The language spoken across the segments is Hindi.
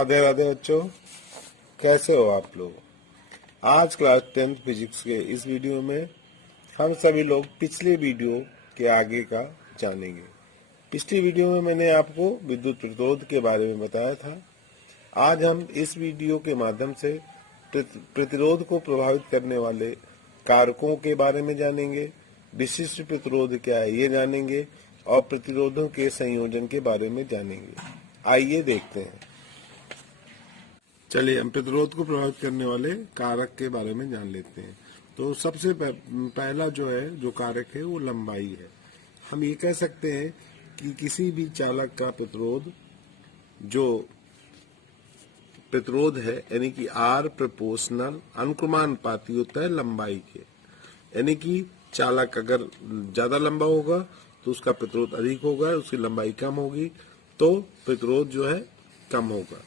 राधे राधे बच्चों, कैसे हो आप लोग। आज क्लास 10th फिजिक्स के इस वीडियो में हम सभी लोग पिछले वीडियो के आगे का जानेंगे। पिछली वीडियो में मैंने आपको विद्युत प्रतिरोध के बारे में बताया था। आज हम इस वीडियो के माध्यम से प्रतिरोध को प्रभावित करने वाले कारकों के बारे में जानेंगे, विशिष्ट प्रतिरोध क्या है ये जानेंगे और प्रतिरोधों के संयोजन के बारे में जानेंगे। आइए देखते हैं। चलिए हम प्रतिरोध को प्रभावित करने वाले कारक के बारे में जान लेते हैं। तो सबसे पहला जो कारक है वो लंबाई है। हम ये कह सकते हैं कि किसी भी चालक का प्रतिरोध है यानी कि R प्रोपोर्शनल अनुक्रमानुपाती होता है लंबाई के। यानी कि चालक अगर ज्यादा लंबा होगा तो उसका प्रतिरोध अधिक होगा, उसकी लंबाई कम होगी तो प्रतिरोध जो है कम होगा,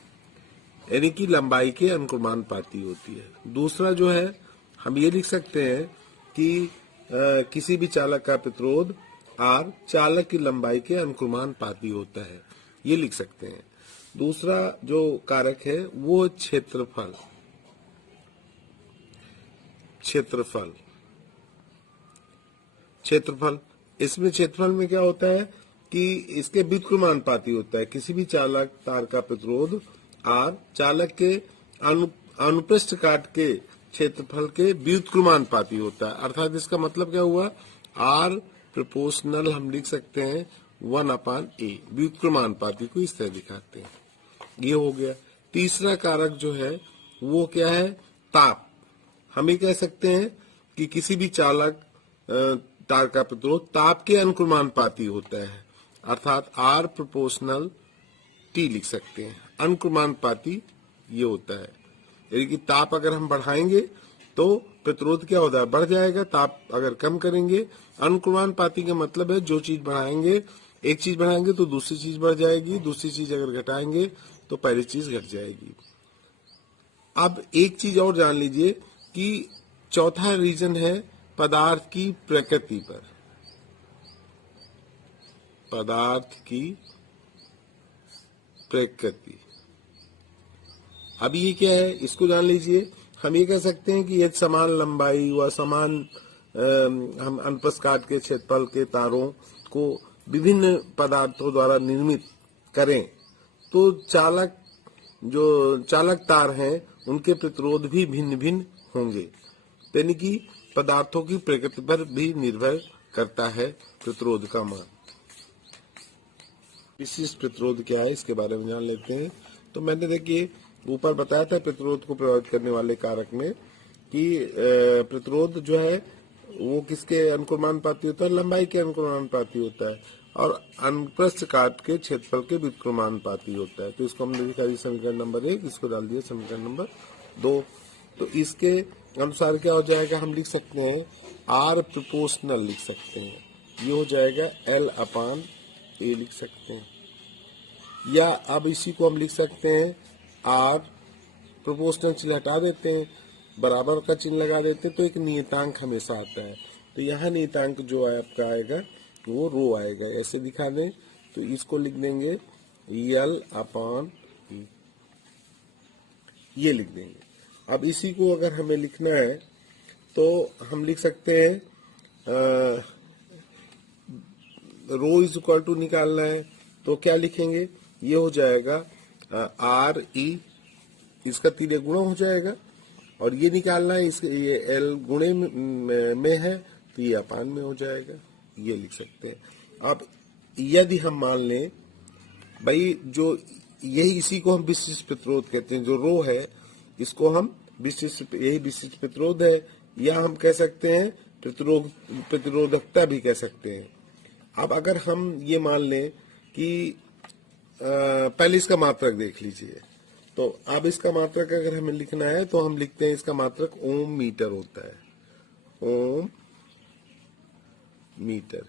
यानी कि लंबाई के अनुक्रमानुपाती होती है। दूसरा जो है हम ये लिख सकते हैं कि किसी भी चालक का प्रतिरोध R चालक की लंबाई के अनुक्रमानुपाती होता है, ये लिख सकते हैं। दूसरा जो कारक है वो क्षेत्रफल। इसमें क्षेत्रफल में क्या होता है कि इसके व्युत्क्रमानुपाती होता है। किसी भी चालक तार का प्रतिरोध R चालक के अनुप्रस्थ काट के क्षेत्रफल के व्युत्क्रमानुपाती होता है। अर्थात इसका मतलब क्या हुआ, R प्रोपोर्शनल हम लिख सकते हैं 1/A। व्युत्क्रमानुपाती को इस तरह दिखाते हैं, ये हो गया। तीसरा कारक जो है वो क्या है, ताप। हम ये कह सकते हैं कि किसी भी चालक तार का प्रतिरोध ताप के अनुक्रमानुपाती होता है, अर्थात R प्रोपोर्शनल T लिख सकते हैं। अनुक्रमानुपाती ये होता है, यानी कि ताप अगर हम बढ़ाएंगे तो प्रतिरोध क्या होता है, बढ़ जाएगा। ताप अगर कम करेंगे, अनुक्रमानुपाती का मतलब है जो चीज बढ़ाएंगे, एक चीज बढ़ाएंगे तो दूसरी चीज बढ़ जाएगी, दूसरी चीज अगर घटाएंगे तो पहली चीज घट जाएगी। अब एक चीज और जान लीजिए कि चौथा रीजन है पदार्थ की प्रकृति पर। पदार्थ की प्रकृति, अब ये क्या है इसको जान लीजिए। हम ये कह सकते हैं कि यदि समान लंबाई व समान हम अनुप्रस्थ काट के क्षेत्रफल के तारों को विभिन्न पदार्थों द्वारा निर्मित करें तो चालक तार हैं उनके प्रतिरोध भी भिन्न भिन्न होंगे, यानी कि पदार्थों की प्रकृति पर भी निर्भर करता है प्रतिरोध का मान। विशिष्ट प्रतिरोध क्या है इसके बारे में जान लेते हैं। तो मैंने देखिए ऊपर बताया था प्रतिरोध को प्रभावित करने वाले कारक में कि प्रतिरोध जो है वो किसके अनुक्रमानुपाती होता है, लंबाई के अनुक्रमानुपाती होता है, और अनुप्रस्थ काट के क्षेत्रफल के व्युत्क्रमानुपाती होता है। तो इसको हमने लिखा समीकरण नंबर 1, इसको डाल दिया समीकरण नंबर 2। तो इसके अनुसार क्या हो जाएगा, हम लिख सकते हैं R प्रोपोर्शनल लिख सकते हैं, ये हो जाएगा L/A लिख सकते हैं। या अब इसी को हम लिख सकते हैं R प्रोपोर्शनल चिन्ह हटा देते हैं, बराबर का चिन्ह लगा देते हैं तो एक नियतांक हमेशा आता है। तो यहाँ नियतांक जो है आपका आएगा वो रो आएगा, ऐसे दिखा दें तो इसको लिख देंगे L/E, ये लिख देंगे। अब इसी को अगर हमें लिखना है तो हम लिख सकते हैं रो इज इक्वल टू निकालना है तो क्या लिखेंगे, ये हो जाएगा RE, इसका 3 गुणा हो जाएगा, और ये निकालना है इसके, ये L गुणे में है तो ये अपान में हो जाएगा, ये लिख सकते हैं। अब यदि हम मान लें भाई जो यही इसी को हम विशिष्ट प्रतिरोध कहते हैं, जो रो है इसको हम यही विशिष्ट प्रतिरोध है, या हम कह सकते हैं प्रतिरोधकता भी कह सकते हैं। अब अगर हम ये मान लें कि पहले इसका मात्रक देख लीजिए, तो अब इसका मात्रक अगर हमें लिखना है तो हम लिखते हैं इसका मात्रक ओम मीटर होता है, ओम मीटर।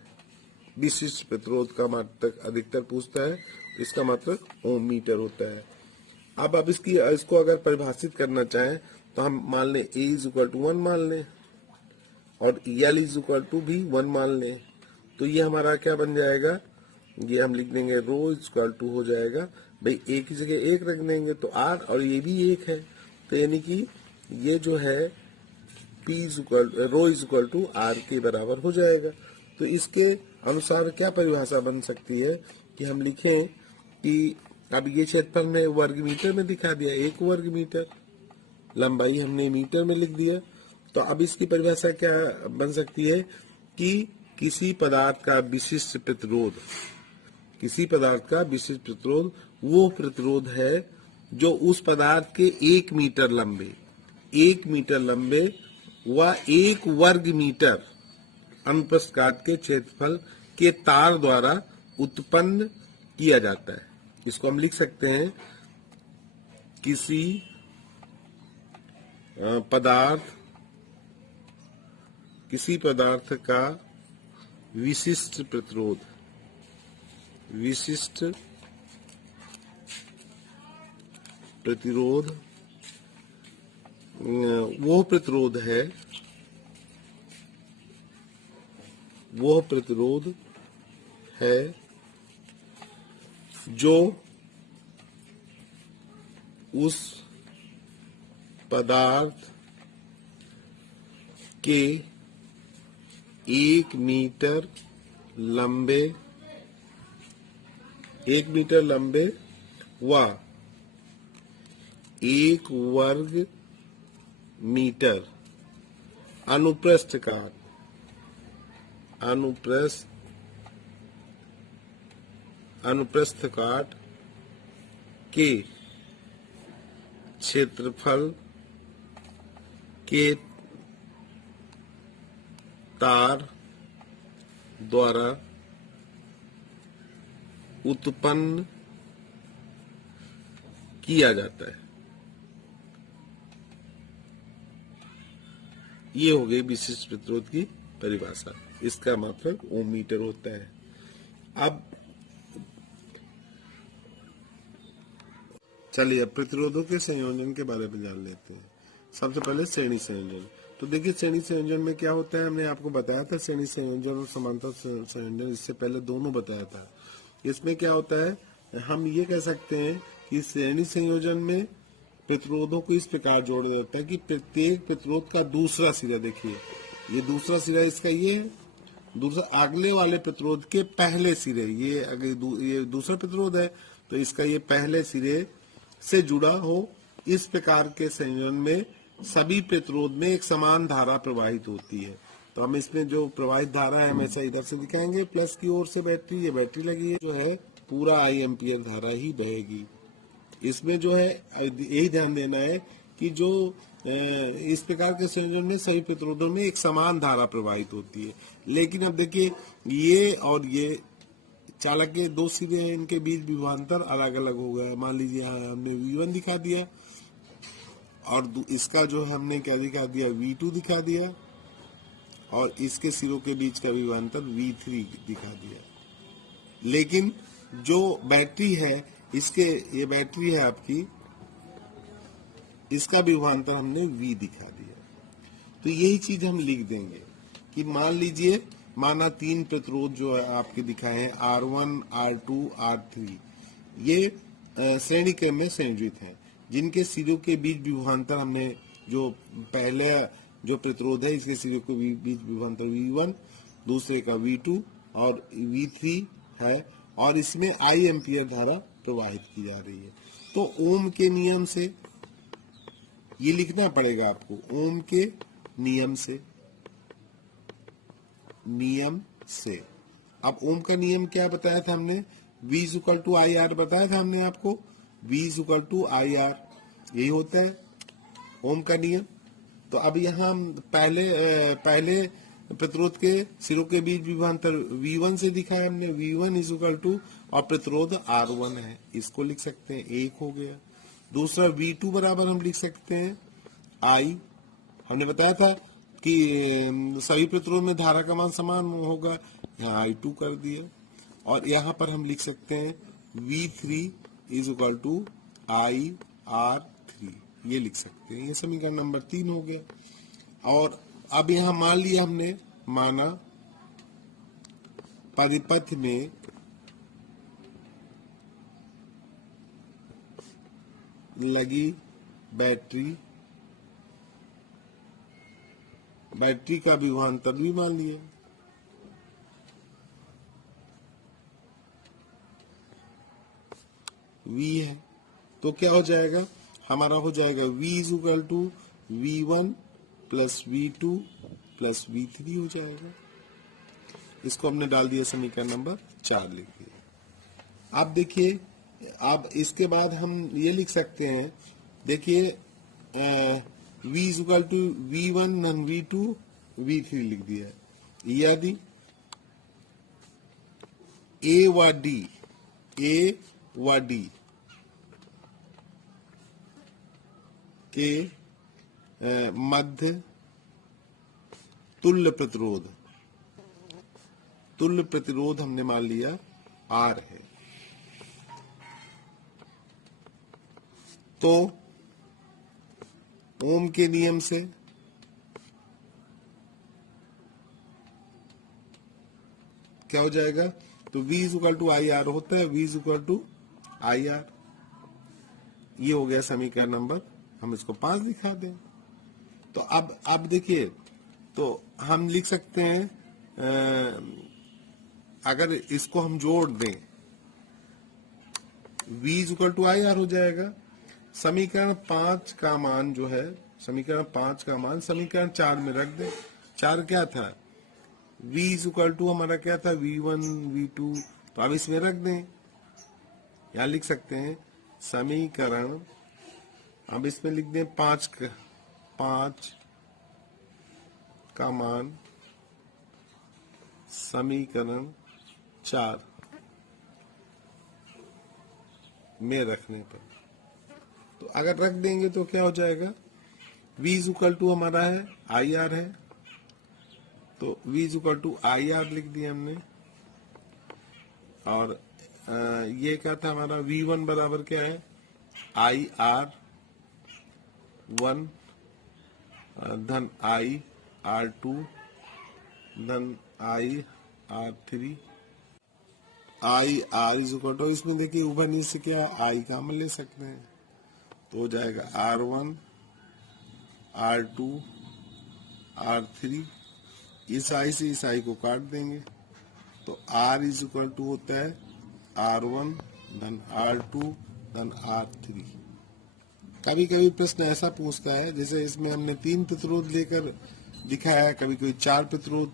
विशिष्ट प्रतिरोध का मात्रक अधिकतर पूछता है, इसका मात्रक ओम मीटर होता है। अब इसको अगर परिभाषित करना चाहें तो हम मान लें A इज इक्वल टू 1 मान लें और L इज इक्वल टू भी 1 मान लें, तो ये हमारा क्या बन जाएगा, ये हम लिख देंगे रो इक्वल टू हो जाएगा भाई ए की जगह 1 रख देंगे तो आर, और ये भी 1 है, तो यानी कि ये जो है P rho is equal to R के बराबर हो जाएगा। तो इसके अनुसार क्या परिभाषा बन सकती है कि हम लिखें कि अब ये क्षेत्रफल में वर्ग मीटर में दिखा दिया, 1 वर्ग मीटर, लंबाई हमने मीटर में लिख दिया। तो अब इसकी परिभाषा क्या बन सकती है कि किसी पदार्थ का विशिष्ट प्रतिरोध, किसी पदार्थ का विशिष्ट प्रतिरोध वो प्रतिरोध है जो उस पदार्थ के 1 मीटर लंबे, 1 मीटर लंबे व 1 वर्ग मीटर अनुप्रस्थ काट के क्षेत्रफल के तार द्वारा उत्पन्न किया जाता है। इसको हम लिख सकते हैं किसी पदार्थ का विशिष्ट प्रतिरोध, विशिष्ट प्रतिरोध वो प्रतिरोध है जो उस पदार्थ के 1 मीटर लंबे व 1 वर्ग मीटर अनुप्रस्थ काट के क्षेत्रफल के तार द्वारा उत्पन्न किया जाता है। ये हो गई विशिष्ट प्रतिरोध की परिभाषा। इसका मात्रक ओम मीटर होता है। अब चलिए अब प्रतिरोधों के संयोजन के बारे में जान लेते हैं। सबसे पहले श्रेणी संयोजन। तो देखिए श्रेणी संयोजन में क्या होता है, हमने आपको बताया था श्रेणी संयोजन और समांतर संयोजन, इससे पहले दोनों बताया था। इसमें क्या होता है, हम ये कह सकते हैं कि श्रेणी संयोजन में प्रतिरोधों को इस प्रकार जोड़ देता है कि प्रत्येक प्रतिरोध का दूसरा सिरा, देखिए ये दूसरा सिरा इसका ये है, दूसरा अगले वाले प्रतिरोध के पहले सिरे, ये अगर ये दूसरा प्रतिरोध है तो इसका ये पहले सिरे से जुड़ा हो। इस प्रकार के संयोजन में सभी प्रतिरोध में एक समान धारा प्रवाहित होती है। तो हम इसमें जो प्रवाहित धारा है हमेशा इधर से दिखाएंगे, प्लस की ओर से बैटरी, ये बैटरी लगी है, जो है पूरा आई एम्पियर धारा ही बहेगी। इसमें जो है यही ध्यान देना है कि जो इस प्रकार के संयोजन में सभी प्रतिरोधों में एक समान धारा प्रवाहित होती है। लेकिन अब देखिए ये और ये चालक के 2 सिरे हैं, इनके बीच विभवांतर अलग अलग हो गया। मान लीजिए यहाँ हमने V1 दिखा दिया और इसका जो हमने क्या दिखा दिया, V2 दिखा दिया, और इसके सिरों के बीच का विभवांतर V3 दिखा दिया। लेकिन जो बैटरी है, इसके ये बैटरी है आपकी, इसका विभवांतर हमने V दिखा दिया। तो यही चीज हम लिख देंगे कि मान लीजिए माना 3 प्रतिरोध जो है आपके दिखाए हैं R1, R2, R3, ये श्रेणी क्रम में संयोजित हैं, जिनके सिरों के बीच विभवांतर हमने जो पहले जो प्रतिरोध है इसके सिरों के बीच विभवांतर V1, दूसरे का V2 और V3 है, और इसमें आई एम्पियर धारा प्रवाहित की जा रही है। तो ओम के नियम से ये लिखना पड़ेगा आपको, ओम के नियम से। अब ओम का नियम क्या बताया था हमने, V equal to I R बताया था हमने आपको, V equal to I R, यही होता है ओम का नियम। तो अब यहाँ पहले प्रतिरोध के सिरों के बीच विभवांतर V1 से दिखाया हमने, V1 इज इक्वल टू, और प्रतिरोध R1 है, इसको लिख सकते हैं, 1 हो गया। दूसरा V2 बराबर हम लिख सकते हैं I, हमने बताया था कि सभी प्रतिरोध में धारा का मान समान होगा, यहाँ I2 कर दिया। और यहाँ पर हम लिख सकते हैं V3 is equal to IR3, ये लिख सकते हैं। ये समीकरण नंबर 3 हो गया। और अब यहाँ मान लिया हमने, माना परिपथ में लगी बैटरी का विभवांतर भी मान लिया। V है तो क्या हो जाएगा, हमारा हो जाएगा V is equal to V1 plus V2 plus V3 हो जाएगा। इसको हमने डाल दिया समीकरण नंबर 4 लिख दिया। अब देखिए, अब इसके बाद हम ये लिख सकते हैं, देखिए V is equal to V1 धन V2 V3 लिख दिया है। यदि A व D के मध्य तुल्य प्रतिरोध हमने मान लिया R है, तो ओम के नियम से क्या हो जाएगा, तो V is equal to I R होता है, V is equal to I R. ये हो गया समीकरण नंबर, हम इसको 5 दिखा दें। तो अब देखिए, तो हम लिख सकते हैं, अगर इसको हम जोड़ दें, V is equal to I R हो जाएगा। समीकरण 5 का मान जो है, समीकरण 5 का मान समीकरण 4 में रख दें। 4 क्या था, V इज इक्वल टू हमारा क्या था, V1 V2, तो अब इसमें रख दें। यहां लिख सकते हैं समीकरण, अब इसमें लिख दें 5 का मान समीकरण 4 में रखने पर, तो अगर रख देंगे तो क्या हो जाएगा, V इज इक्वल टू हमारा है आई आर है, तो V is equal to I R लिख दिया हमने। और ये क्या था हमारा, V1 बराबर क्या है, आई आर 1 धन आई आर 2 धन I R 3, I R is equal to, इसमें देखिए उभयनिष्ठ से क्या आई कॉमन ले सकते हैं, तो हो जाएगा R1 R2 R3, इस आई से इस आई को काट देंगे, तो R इज इक्वल टू होता है R1 धन R2 धन R3। कभी कभी प्रश्न ऐसा पूछता है, जैसे इसमें हमने 3 प्रतिरोध लेकर दिखाया है, कभी कोई 4 प्रतिरोध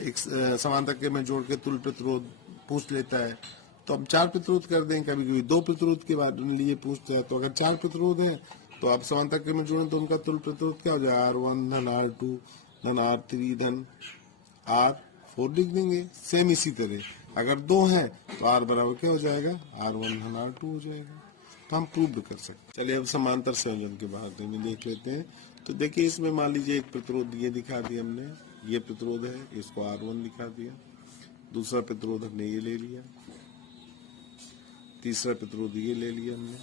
एक समांतर में जोड़ के तुल्य प्रतिरोध पूछ लेता है, तो हम 4 प्रतिरोध कर दें। कभी कभी 2 प्रतिरोध के बाद लिए पूछता है, तो अगर 4 प्रतिरोध है तो आप समांतर में जोड़ें तो उनका तुल्य प्रतिरोध क्या हो जाएगा, R1 धन R2 धन R3 धन R4 लिख देंगे। सेम इसी तरह अगर 2 है तो R बराबर क्या हो जाएगा, R1 धन R2 हो जाएगा, तो हम प्रूव भी कर सकते हैं। चलिए अब समांतर संयोजन के बारे में देख लेते हैं। तो देखिए, इसमें मान लीजिए एक प्रतिरोध ये दिखा दिया हमने, ये प्रतिरोध है, इसको R1 दिखा दिया, दूसरा प्रतिरोध हमने ये ले लिया, तीसरा प्रतिरोध ये ले लिया हमने।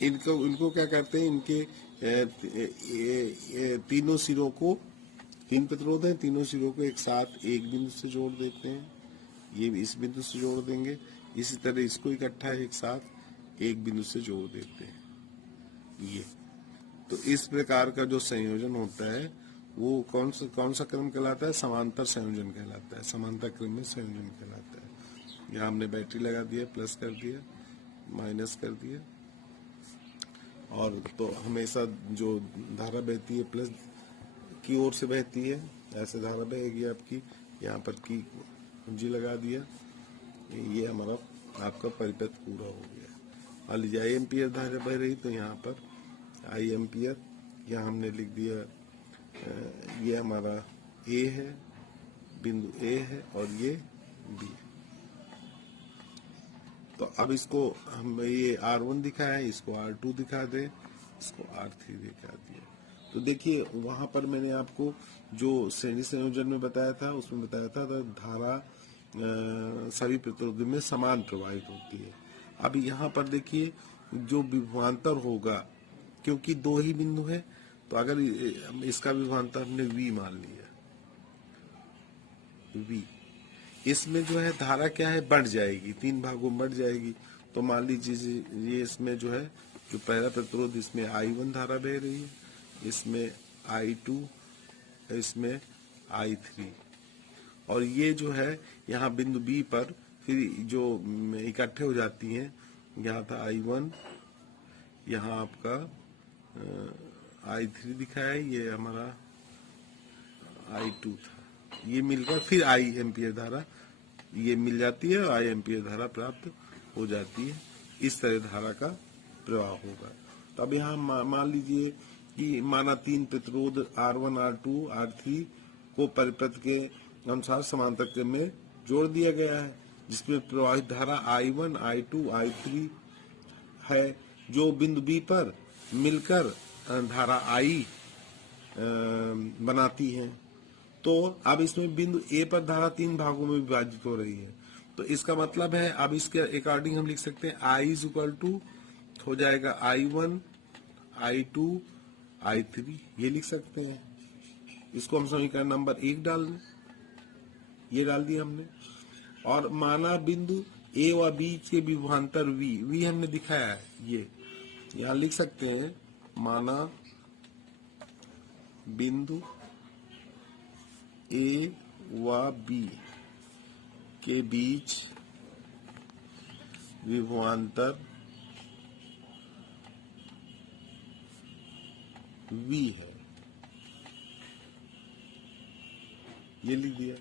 इनको क्या करते हैं, इनके तीनों सिरों को, 3 प्रतिरोध है, तीनों सिरों को एक साथ एक बिंदु से जोड़ देते हैं, ये इस बिंदु से जोड़ देंगे, इसी तरह इसको इकट्ठा एक साथ एक बिंदु से जोड़ देते हैं ये। तो इस प्रकार का जो संयोजन होता है वो कौन सा क्रम कहलाता है, समांतर संयोजन कहलाता है, समांतर क्रम में संयोजन कहलाता है। यहाँ हमने बैटरी लगा दिया, प्लस कर दिया, माइनस कर दिया, और तो हमेशा जो धारा बहती है प्लस की ओर से बहती है, ऐसे धारा बहेगी आपकी। यहाँ पर की कुंजी लगा दिया, ये हमारा आपका परिपथ पूरा हो गया। मान लीजिए आई एम्पियर धारा बह रही, तो यहाँ पर आई एम्पियर, यहाँ हमने लिख दिया, ये हमारा ए है, बिंदु ए है, और ये बी। तो अब इसको हम ये R1 दिखाया है, इसको R2 दिखा दे, इसको R3 दिखा दिया। तो देखिए वहां पर मैंने आपको जो श्रेणी संयोजन में बताया था, उसमें बताया था धारा सभी प्रतिरोध में समान प्रवाहित होती है। अब यहाँ पर देखिए जो विभवांतर होगा, क्योंकि 2 ही बिंदु है, तो अगर इसका विभवांतर हमने V मान लिया, V, इसमें जो है धारा क्या है, बढ़ जाएगी, 3 भागों में बढ़ जाएगी, तो मान लीजिए ये इसमें जो है जो पहला प्रतिरोध इसमें I1 धारा बह रही है, इसमें I2, इसमें I3, और ये जो है यहाँ बिंदु B पर फिर जो इकट्ठे हो जाती हैं। यहाँ था I1, यहाँ आपका I3 दिखाया है, ये हमारा I2 था, ये मिलकर फिर I एम्पियर धारा ये मिल जाती है और I एम्पियर धारा प्राप्त हो जाती है। इस तरह धारा का प्रवाह होगा। तो अब यहाँ मान लीजिए कि माना 3 प्रतिरोध R1, R2, R3 को परिपथ के अनुसार समांतर क्रम में जोड़ दिया गया है, जिसमें प्रवाहित धारा I1, I2, I3 है, जो बिंदु B पर मिलकर धारा I बनाती है। तो अब इसमें बिंदु A पर धारा 3 भागों में विभाजित हो रही है। तो इसका मतलब है अब इसके अकॉर्डिंग हम लिख सकते हैं I इज इक्वल टू हो जाएगा I1, I2, I3, ये लिख सकते हैं। इसको हम समीकरण नंबर 1 डाल दें, ये डाल दिया हमने। और माना बिंदु A व B के विभवांतर V हमने दिखाया है, ये यहाँ लिख सकते हैं। माना बिंदु A व B के बीच विभवांतर V है, ये लिख दिया।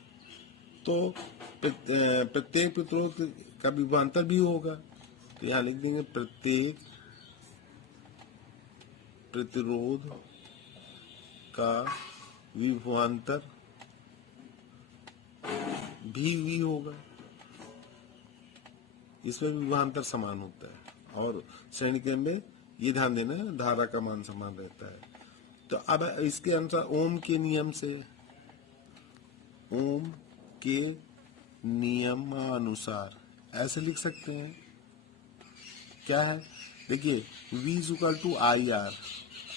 तो प्रत्येक प्रतिरोध का विभवांतर भी होगा, तो यहाँ लिख देंगे प्रत्येक प्रतिरोध का विभवांतर भी V होगा। इसमें विभवांतर समान होता है और श्रेणी क्रम में ये ध्यान देना है धारा का मान समान रहता है। तो अब इसके अनुसार ओम के नियम से, ओम के नियमानुसार ऐसे लिख सकते हैं। क्या है, देखिए V is equal to I R,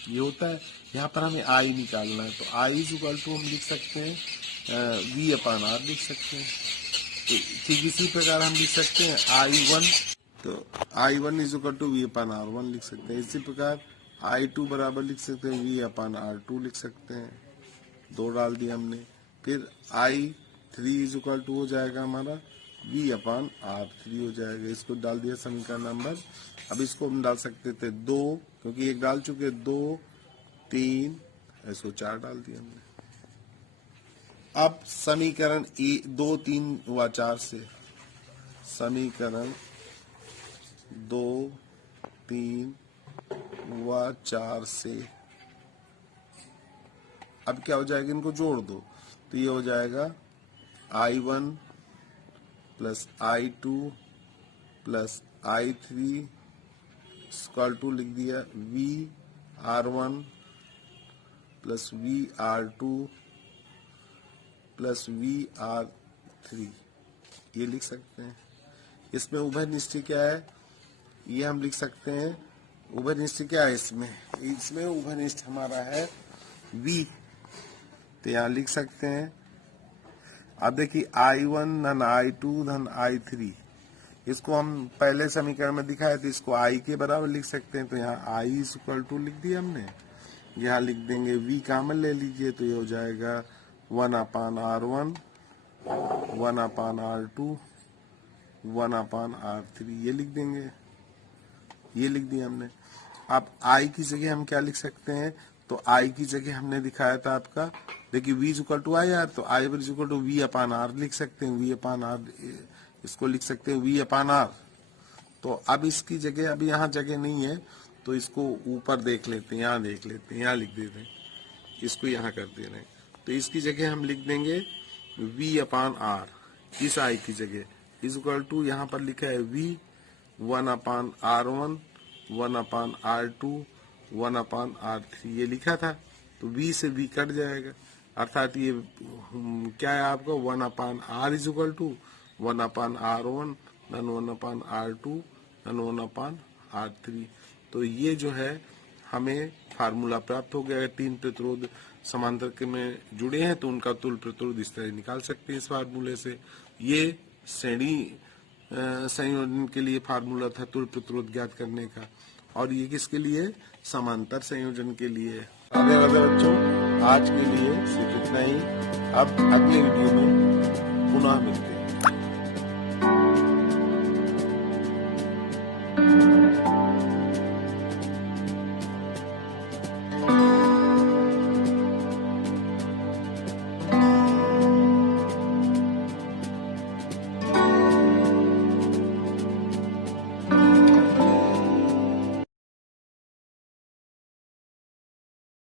ये होता है। यहाँ पर हमें I निकालना है, तो I इज इक्वल टू हम लिख सकते हैं V अपान आर लिख सकते हैं। ठीक इसी प्रकार हम लिख सकते हैं I1, तो I1 is equal to V upon R1 लिख सकते हैं। इसी प्रकार I2 बराबर लिख सकते हैं V अपान R2 लिख सकते हैं, 2 डाल दिया हमने। फिर I3 इज इक्वल टू हो जाएगा हमारा V अपान R3 हो जाएगा, इसको डाल दिया समीकरण नंबर। अब इसको हम डाल सकते थे 2, क्योंकि एक डाल चुके, 2, 3, इसको 4 डाल दिया हमने। अब समीकरण 2, 3 व 4 से, समीकरण 2, 3 व 4 से अब क्या हो जाएगा, इनको जोड़ दो, तो ये हो जाएगा I1 plus I2 plus I3 equal to लिख दिया V R1 plus V R2 plus V R3, ये लिख सकते हैं। इसमें उभयनिष्ठ क्या है, ये हम लिख सकते हैं। उभयनिष्ठ क्या है इसमें उभयनिष्ठ हमारा है V, तो यहाँ लिख सकते हैं। अब देखिए I1 धन I2 धन I3, इसको हम पहले समीकरण में दिखाए थे, इसको I के बराबर लिख सकते हैं। तो यहाँ I इज इक्वल टू लिख दिया हमने, यहाँ लिख देंगे V कॉमन ले लीजिए, तो ये हो जाएगा 1 अपान R1, 1 अपान R2, 1 अपान R3, ये लिख देंगे, ये लिख दिया हमने। अब I की जगह हम क्या लिख सकते हैं, तो I की जगह हमने दिखाया था आपका, देखिए V is equal to I R, तो I is equal to V upon R लिख सकते हैं। V अपान आर, इसको लिख सकते हैं V अपान आर। तो अब इसकी जगह, अब यहाँ जगह नहीं है, तो इसको ऊपर देख लेते हैं, यहाँ देख लेते हैं, यहाँ लिख देते हैं, इसको यहाँ कर दे रहे हैं। तो इसकी जगह हम लिख देंगे V अपान आर, इस I की जगह इज इक्वल टू यहाँ पर लिखा है V 1 अपान R1, 1 अपान R2, 1 अपान R3, ये लिखा था। तो V से V कट जाएगा, अर्थात ये क्या है आपका 1 upon R is equal to 1 upon R1 धन 1 अपान R2 धन 1 अपान R3। तो ये जो है हमें फार्मूला प्राप्त हो गया। अगर 3 प्रतिरोध समांतर के में जुड़े हैं तो उनका तुल्य प्रतिरोध इस तरह निकाल सकते हैं इस फार्मूले से। ये श्रेणी संयोजन के लिए फार्मूला था तुल्य प्रतिरोध ज्ञात करने का, और ये किसके लिए? समांतर संयोजन के लिए। आगे वाले बच्चों, आज के लिए सिर्फ इतना ही। अब अगले वीडियो में पुनः मिलते हैं।